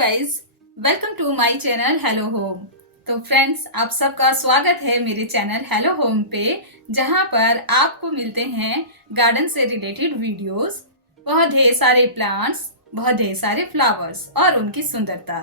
Guys, welcome to my channel hello home. तो friends, आप सबका स्वागत है मेरे चैनल हेलो होम पे, जहां पर आपको मिलते हैं गार्डन से रिलेटेड वीडियोस, बहुत ढेर सारे प्लांट्स, बहुत ढेर सारे फ्लावर्स और उनकी सुंदरता।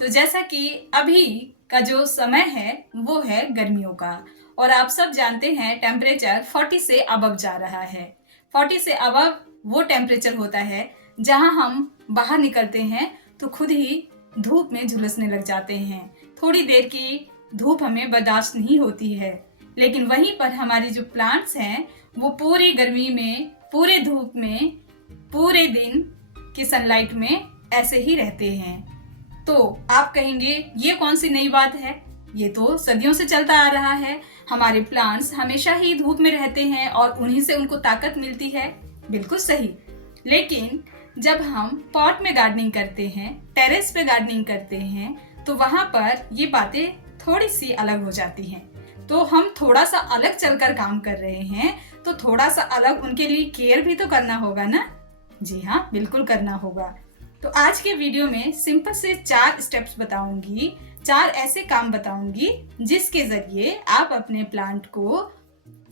तो जैसा कि अभी का जो समय है वो है गर्मियों का, और आप सब जानते हैं टेम्परेचर 40 से अबव जा रहा है। 40 से अबव वो टेम्परेचर होता है जहां हम बाहर निकलते हैं तो खुद ही धूप में झुलसने लग जाते हैं। थोड़ी देर की धूप हमें बर्दाश्त नहीं होती है, लेकिन वहीं पर हमारी जो प्लांट्स हैं वो पूरी गर्मी में, पूरे धूप में, पूरे दिन की सनलाइट में ऐसे ही रहते हैं। तो आप कहेंगे ये कौन सी नई बात है, ये तो सदियों से चलता आ रहा है। हमारे प्लांट्स हमेशा ही धूप में रहते हैं और उन्हीं से उनको ताकत मिलती है। बिल्कुल सही, लेकिन जब हम पॉट में गार्डनिंग करते हैं, टेरेस पे गार्डनिंग करते हैं, तो वहां पर ये बातें थोड़ी सी अलग हो जाती हैं। तो हम थोड़ा सा अलग चलकर काम कर रहे हैं, तो थोड़ा सा अलग उनके लिए केयर भी तो करना होगा ना। जी हाँ, बिल्कुल करना होगा। तो आज के वीडियो में सिंपल से 4 स्टेप्स बताऊंगी, 4 ऐसे काम बताऊंगी जिसके जरिए आप अपने प्लांट को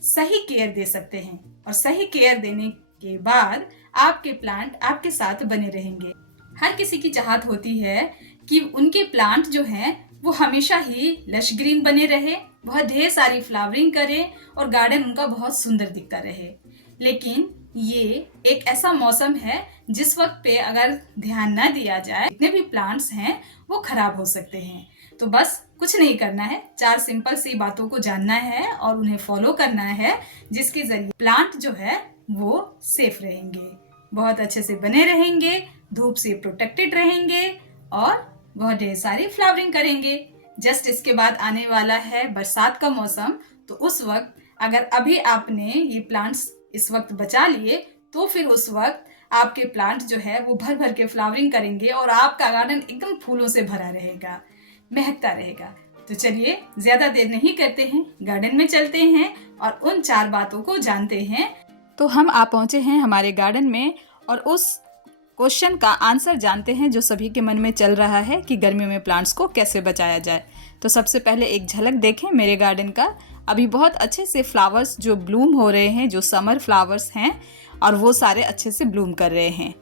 सही केयर दे सकते हैं, और सही केयर देने के बाद आपके प्लांट आपके साथ बने रहेंगे। हर किसी की चाहत होती है कि उनके प्लांट जो हैं वो हमेशा ही लश ग्रीन बने रहे, बहुत ढेर सारी फ्लावरिंग करे और गार्डन उनका बहुत सुंदर दिखता रहे। लेकिन ये एक ऐसा मौसम है जिस वक्त पे अगर ध्यान न दिया जाए, जितने भी प्लांट्स हैं वो खराब हो सकते हैं। तो बस कुछ नहीं करना है, 4 सिंपल सी बातों को जानना है और उन्हें फॉलो करना है, जिसके जरिए प्लांट जो है वो सेफ रहेंगे, बहुत अच्छे से बने रहेंगे, धूप से प्रोटेक्टेड रहेंगे और बहुत ढेर सारी फ्लावरिंग करेंगे। जस्ट इसके बाद आने वाला है बरसात का मौसम, तो उस वक्त अगर अभी आपने ये प्लांट्स इस वक्त बचा लिए, तो फिर उस वक्त आपके प्लांट जो है वो भर भर के फ्लावरिंग करेंगे और आपका गार्डन एकदम फूलों से भरा रहेगा, महकता रहेगा। तो चलिए ज्यादा देर नहीं करते हैं, गार्डन में चलते हैं और उन 4 बातों को जानते हैं। तो हम आ पहुंचे हैं हमारे गार्डन में और उस क्वेश्चन का आंसर जानते हैं जो सभी के मन में चल रहा है कि गर्मियों में प्लांट्स को कैसे बचाया जाए। तो सबसे पहले एक झलक देखें मेरे गार्डन का। अभी बहुत अच्छे से फ्लावर्स जो ब्लूम हो रहे हैं, जो समर फ्लावर्स हैं, और वो सारे अच्छे से ब्लूम कर रहे हैं।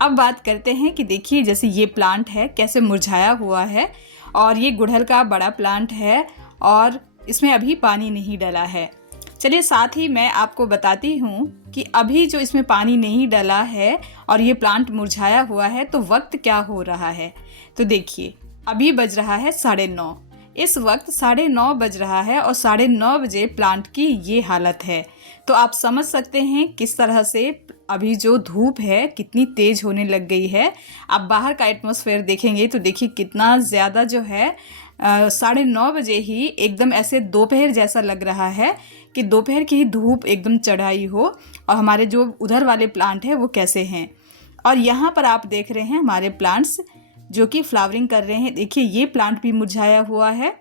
अब बात करते हैं कि देखिए जैसे ये प्लांट है कैसे मुरझाया हुआ है, और ये गुड़हल का बड़ा प्लांट है और इसमें अभी पानी नहीं डला है। चलिए साथ ही मैं आपको बताती हूँ कि अभी जो इसमें पानी नहीं डला है और ये प्लांट मुरझाया हुआ है तो वक्त क्या हो रहा है। तो देखिए अभी बज रहा है 9:30। इस वक्त 9:30 बज रहा है और 9:30 बजे प्लांट की ये हालत है। तो आप समझ सकते हैं किस तरह से अभी जो धूप है कितनी तेज होने लग गई है। आप बाहर का एटमॉस्फेयर देखेंगे तो देखिए कितना ज़्यादा जो है 9:30 बजे ही एकदम ऐसे दोपहर जैसा लग रहा है कि दोपहर की धूप एकदम चढ़ाई हो। और हमारे जो उधर वाले प्लांट हैं वो कैसे हैं, और यहाँ पर आप देख रहे हैं हमारे प्लांट्स जो कि फ्लावरिंग कर रहे हैं। देखिए ये प्लांट भी मुरझाया हुआ है।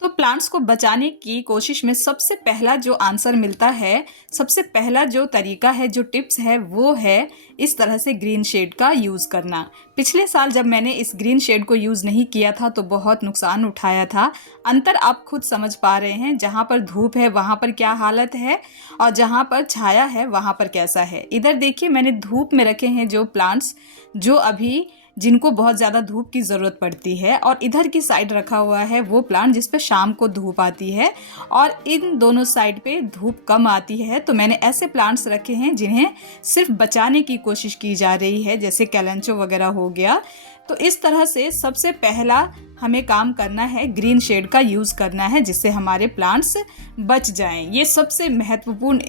तो प्लांट्स को बचाने की कोशिश में सबसे पहला जो आंसर मिलता है, सबसे पहला जो तरीका है, जो टिप्स है, वो है इस तरह से ग्रीन शेड का यूज़ करना। पिछले साल जब मैंने इस ग्रीन शेड को यूज़ नहीं किया था तो बहुत नुकसान उठाया था। अंतर आप खुद समझ पा रहे हैं, जहाँ पर धूप है वहाँ पर क्या हालत है और जहाँ पर छाया है वहाँ पर कैसा है। इधर देखिए मैंने धूप में रखे हैं जो प्लांट्स जो अभी जिनको बहुत ज़्यादा धूप की ज़रूरत पड़ती है, और इधर की साइड रखा हुआ है वो प्लांट जिस पे शाम को धूप आती है और इन दोनों साइड पे धूप कम आती है। तो मैंने ऐसे प्लांट्स रखे हैं जिन्हें सिर्फ बचाने की कोशिश की जा रही है, जैसे कैलेंचो वगैरह हो गया। तो इस तरह से सबसे पहला हमें काम करना है, ग्रीन शेड का यूज़ करना है जिससे हमारे प्लांट्स बच जाएं। ये सबसे महत्वपूर्ण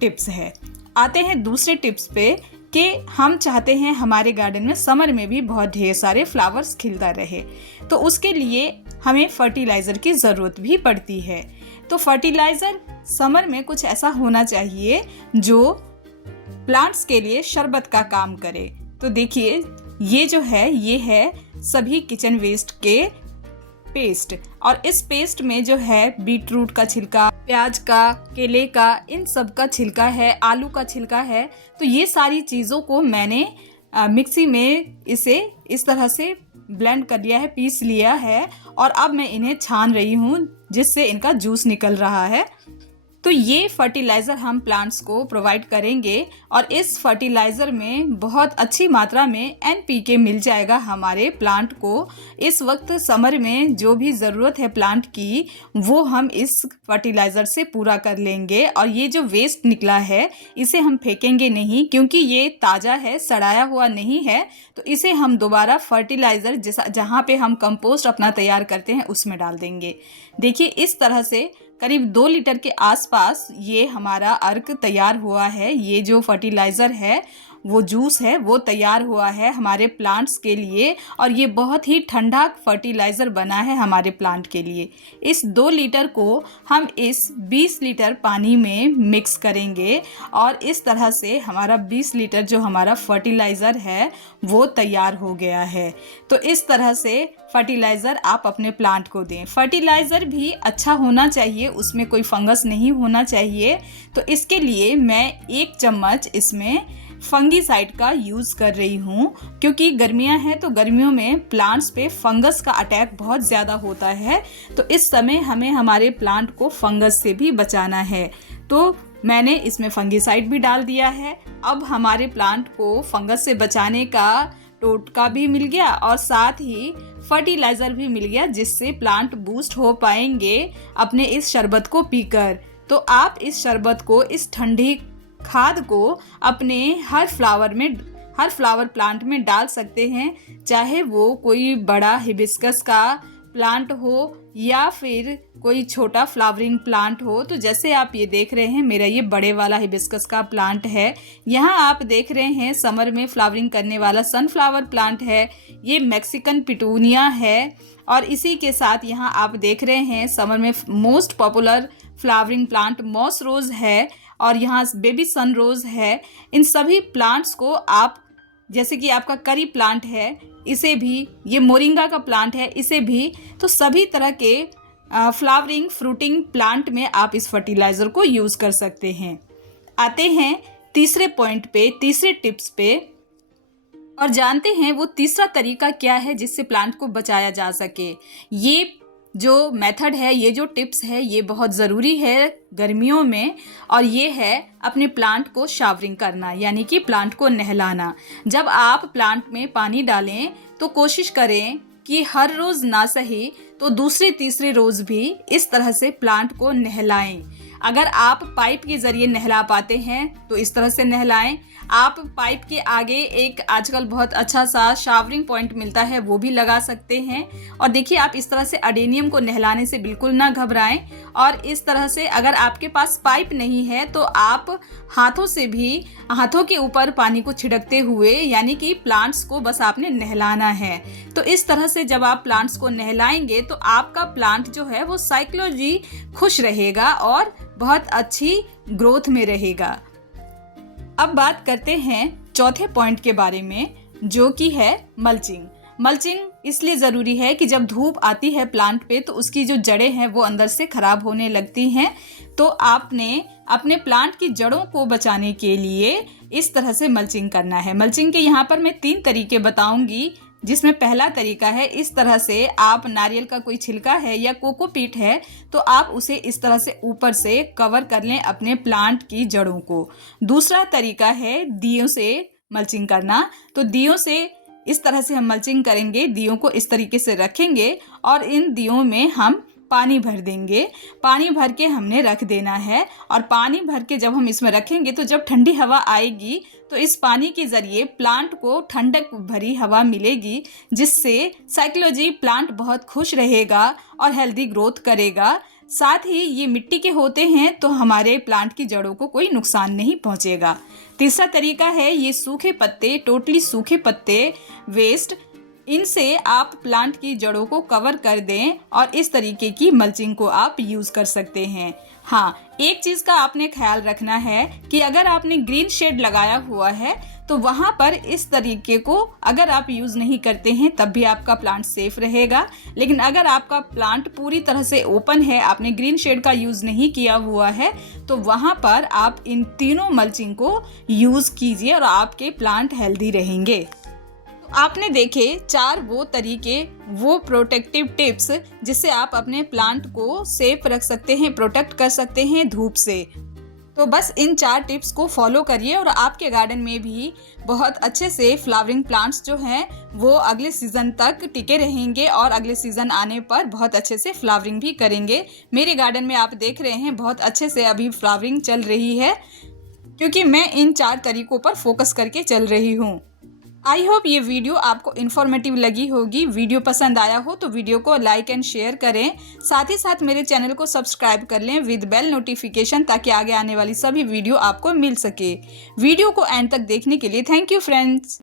टिप्स है। आते हैं दूसरे टिप्स पे कि हम चाहते हैं हमारे गार्डन में समर में भी बहुत ढेर सारे फ्लावर्स खिलता रहे, तो उसके लिए हमें फर्टिलाइज़र की ज़रूरत भी पड़ती है। तो फर्टिलाइज़र समर में कुछ ऐसा होना चाहिए जो प्लांट्स के लिए शरबत का काम करे। तो देखिए ये जो है ये है सभी किचन वेस्ट के पेस्ट, और इस पेस्ट में जो है बीट रूट का छिलका, प्याज का, केले का, इन सब का छिलका है, आलू का छिलका है। तो ये सारी चीज़ों को मैंने मिक्सी में इसे इस तरह से ब्लेंड कर लिया है, पीस लिया है और अब मैं इन्हें छान रही हूँ जिससे इनका जूस निकल रहा है। तो ये फर्टिलाइज़र हम प्लांट्स को प्रोवाइड करेंगे और इस फर्टिलाइज़र में बहुत अच्छी मात्रा में NPK मिल जाएगा हमारे प्लांट को। इस वक्त समर में जो भी ज़रूरत है प्लांट की वो हम इस फर्टिलाइज़र से पूरा कर लेंगे। और ये जो वेस्ट निकला है इसे हम फेंकेंगे नहीं, क्योंकि ये ताज़ा है, सड़ाया हुआ नहीं है। तो इसे हम दोबारा फर्टिलाइज़र जहाँ पे हम कंपोस्ट अपना तैयार करते हैं उसमें डाल देंगे। देखिए इस तरह से करीब 2 लीटर के आसपास ये हमारा अर्क तैयार हुआ है। ये जो फर्टिलाइज़र है वो जूस है वो तैयार हुआ है हमारे प्लांट्स के लिए और ये बहुत ही ठंडा फर्टिलाइज़र बना है हमारे प्लांट के लिए। इस 2 लीटर को हम इस 20 लीटर पानी में मिक्स करेंगे और इस तरह से हमारा 20 लीटर जो हमारा फर्टिलाइज़र है वो तैयार हो गया है। तो इस तरह से फर्टिलाइज़र आप अपने प्लांट को दें। फर्टिलाइज़र भी अच्छा होना चाहिए, उसमें कोई फंगस नहीं होना चाहिए। तो इसके लिए मैं 1 चम्मच इसमें फंगीसाइड का यूज़ कर रही हूँ, क्योंकि गर्मियाँ हैं तो गर्मियों में प्लांट्स पे फंगस का अटैक बहुत ज़्यादा होता है। तो इस समय हमें हमारे प्लांट को फंगस से भी बचाना है। तो मैंने इसमें फंगीसाइड भी डाल दिया है। अब हमारे प्लांट को फंगस से बचाने का टोटका भी मिल गया और साथ ही फर्टिलाइज़र भी मिल गया, जिससे प्लांट बूस्ट हो पाएंगे अपने इस शरबत को पीकर। तो आप इस शरबत को, इस ठंडी खाद को अपने हर फ्लावर प्लांट में डाल सकते हैं, चाहे वो कोई बड़ा हिबिस्कस का प्लांट हो या फिर कोई छोटा फ्लावरिंग प्लांट हो। तो जैसे आप ये देख रहे हैं मेरा ये बड़े वाला हिबिस्कस का प्लांट है। यहाँ आप देख रहे हैं समर में फ्लावरिंग करने वाला सनफ्लावर प्लांट है, ये मैक्सिकन पिटूनिया है। और इसी के साथ यहाँ आप देख रहे हैं समर में most popular flowering plant moss rose है और यहाँ बेबी सन रोज़ है। इन सभी प्लांट्स को आप, जैसे कि आपका करी प्लांट है इसे भी, ये मोरिंगा का प्लांट है इसे भी, तो सभी तरह के फ्लावरिंग फ्रूटिंग प्लांट में आप इस फर्टिलाइज़र को यूज़ कर सकते हैं। आते हैं तीसरे पॉइंट पे, तीसरे टिप्स पे, और जानते हैं वो तीसरा तरीका क्या है जिससे प्लांट को बचाया जा सके। ये जो मेथड है, ये जो टिप्स है, ये बहुत ज़रूरी है गर्मियों में, और ये है अपने प्लांट को शावरिंग करना, यानी कि प्लांट को नहलाना। जब आप प्लांट में पानी डालें तो कोशिश करें कि हर रोज़ ना सही तो दूसरे तीसरे रोज़ भी इस तरह से प्लांट को नहलाएं। अगर आप पाइप के ज़रिए नहला पाते हैं तो इस तरह से नहलाएं। आप पाइप के आगे एक आजकल बहुत अच्छा सा शावरिंग पॉइंट मिलता है वो भी लगा सकते हैं। और देखिए आप इस तरह से अडेनियम को नहलाने से बिल्कुल ना घबराएं। और इस तरह से अगर आपके पास पाइप नहीं है तो आप हाथों से भी, हाथों के ऊपर पानी को छिड़कते हुए, यानी कि प्लांट्स को बस आपने नहलाना है। तो इस तरह से जब आप प्लांट्स को नहलाएंगे तो आपका प्लांट जो है वो साइकोलॉजी खुश रहेगा और बहुत अच्छी ग्रोथ में रहेगा। अब बात करते हैं चौथे पॉइंट के बारे में, जो कि है मल्चिंग। मल्चिंग इसलिए ज़रूरी है कि जब धूप आती है प्लांट पे तो उसकी जो जड़ें हैं वो अंदर से ख़राब होने लगती हैं। तो आपने अपने प्लांट की जड़ों को बचाने के लिए इस तरह से मल्चिंग करना है। मल्चिंग के यहाँ पर मैं 3 तरीके बताऊंगी, जिसमें पहला तरीका है इस तरह से आप नारियल का कोई छिलका है या कोकोपीट है तो आप उसे इस तरह से ऊपर से कवर कर लें अपने प्लांट की जड़ों को। दूसरा तरीका है दियों से मल्चिंग करना। तो दियों से इस तरह से हम मल्चिंग करेंगे, दियों को इस तरीके से रखेंगे और इन दियों में हम पानी भर देंगे। पानी भर के हमने रख देना है और पानी भर के जब हम इसमें रखेंगे तो जब ठंडी हवा आएगी तो इस पानी के ज़रिए प्लांट को ठंडक भरी हवा मिलेगी, जिससे साइकोलॉजी प्लांट बहुत खुश रहेगा और हेल्दी ग्रोथ करेगा। साथ ही ये मिट्टी के होते हैं तो हमारे प्लांट की जड़ों को कोई नुकसान नहीं पहुंचेगा। तीसरा तरीका है ये सूखे पत्ते, टोटली सूखे पत्ते वेस्ट, इनसे आप प्लांट की जड़ों को कवर कर दें और इस तरीके की मल्चिंग को आप यूज़ कर सकते हैं। हाँ, एक चीज़ का आपने ख्याल रखना है कि अगर आपने ग्रीन शेड लगाया हुआ है तो वहाँ पर इस तरीके को अगर आप यूज़ नहीं करते हैं तब भी आपका प्लांट सेफ रहेगा। लेकिन अगर आपका प्लांट पूरी तरह से ओपन है, आपने ग्रीन शेड का यूज़ नहीं किया हुआ है, तो वहाँ पर आप इन तीनों मल्चिंग को यूज़ कीजिए और आपके प्लांट हेल्दी रहेंगे। आपने देखे 4 वो तरीके, वो प्रोटेक्टिव टिप्स जिससे आप अपने प्लांट को सेफ रख सकते हैं, प्रोटेक्ट कर सकते हैं धूप से। तो बस इन 4 टिप्स को फॉलो करिए और आपके गार्डन में भी बहुत अच्छे से फ्लावरिंग प्लांट्स जो हैं वो अगले सीज़न तक टिके रहेंगे और अगले सीज़न आने पर बहुत अच्छे से फ्लावरिंग भी करेंगे। मेरे गार्डन में आप देख रहे हैं बहुत अच्छे से अभी फ्लावरिंग चल रही है, क्योंकि मैं इन 4 तरीकों पर फोकस करके चल रही हूँ। आई होप ये वीडियो आपको इन्फॉर्मेटिव लगी होगी। वीडियो पसंद आया हो तो वीडियो को लाइक एंड शेयर करें। साथ ही साथ मेरे चैनल को सब्सक्राइब कर लें विद बेल नोटिफिकेशन, ताकि आगे आने वाली सभी वीडियो आपको मिल सके। वीडियो को एंड तक देखने के लिए थैंक यू फ्रेंड्स।